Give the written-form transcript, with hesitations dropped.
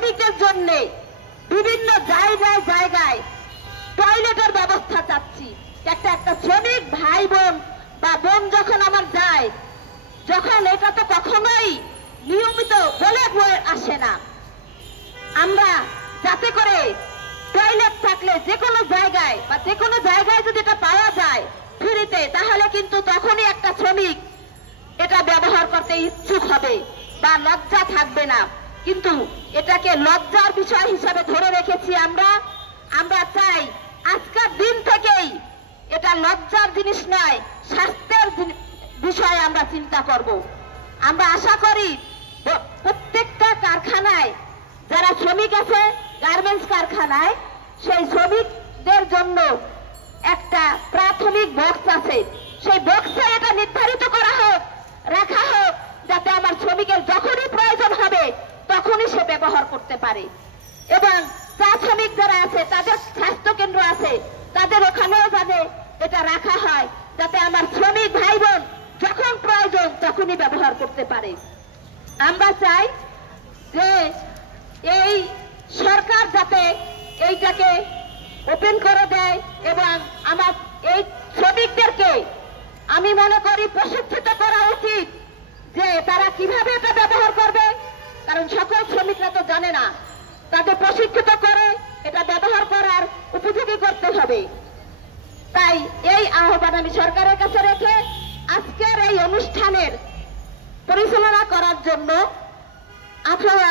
শ্রমিকদের জন্য বিভিন্ন জায়গায় জায়গায় টয়লেটের ব্যবস্থা চাচ্ছি। একটা শ্রমিক ভাই বোন বা বোন যখন আমার যায়, যখন এটা তো কখনোই নিয়মিত বলে বয়ে আসে না। আমরা যাতে করে টয়লেট থাকলে যে কোনো জায়গায় বা যে কোনো জায়গায় যদি এটা পাওয়া যায় ফ্রিতে, তাহলে কিন্তু তখনই একটা শ্রমিক এটা ব্যবহার করতে ইচ্ছুক হবে বা লজ্জা থাকবে না। কিন্তু এটাকে লজ্জার বিষয় হিসাবে ধরে রেখেছি আমরা চাই আজকের দিন থেকেই এটা লজ্জার জিনিস নয়, স্বাস্থ্যের বিষয়ে আমরা চিন্তা করব। আমরা আশা করি প্রত্যেকটা কারখানায় যারা শ্রমিক আছে, গার্মেন্টস কারখানায়, সেই শ্রমিকদের জন্য একটা প্রাথমিক বক্স আছে, সেই বক্সে এটা নির্ধারিত করা হোক, রাখা হোক, যাতে আমার শ্রমিকের যখনই প্রয়োজন হবে তখনই সে ব্যবহার করতে পারে। এবং প্রাথমিক যারা আছে, তাদের স্বাস্থ্য কেন্দ্র আছে, তাদের ওখানেও যাতে এটা রাখা হয়, যাতে আমার শ্রমিক ভাই বোন যখন প্রয়োজন তখনই ব্যবহার করতে পারে। আমরা চাই যে এই সরকার যাতে এইটাকে ওপেন করে দেয় এবং আমার এই শ্রমিকদেরকে আমি মনে করি প্রশিক্ষিত করা উচিত যে তারা কিভাবে এটা ব্যবহার করবে, কারণ সকল শ্রমিকরা তো জানে না। তাদের প্রশিক্ষিত করে এটা ব্যবহার করার উপযোগী করতে হবে। তাই এই আহ্বান আমি সরকারের কাছে রেখে আজকের এই অনুষ্ঠানের পরিচালনা করার জন্য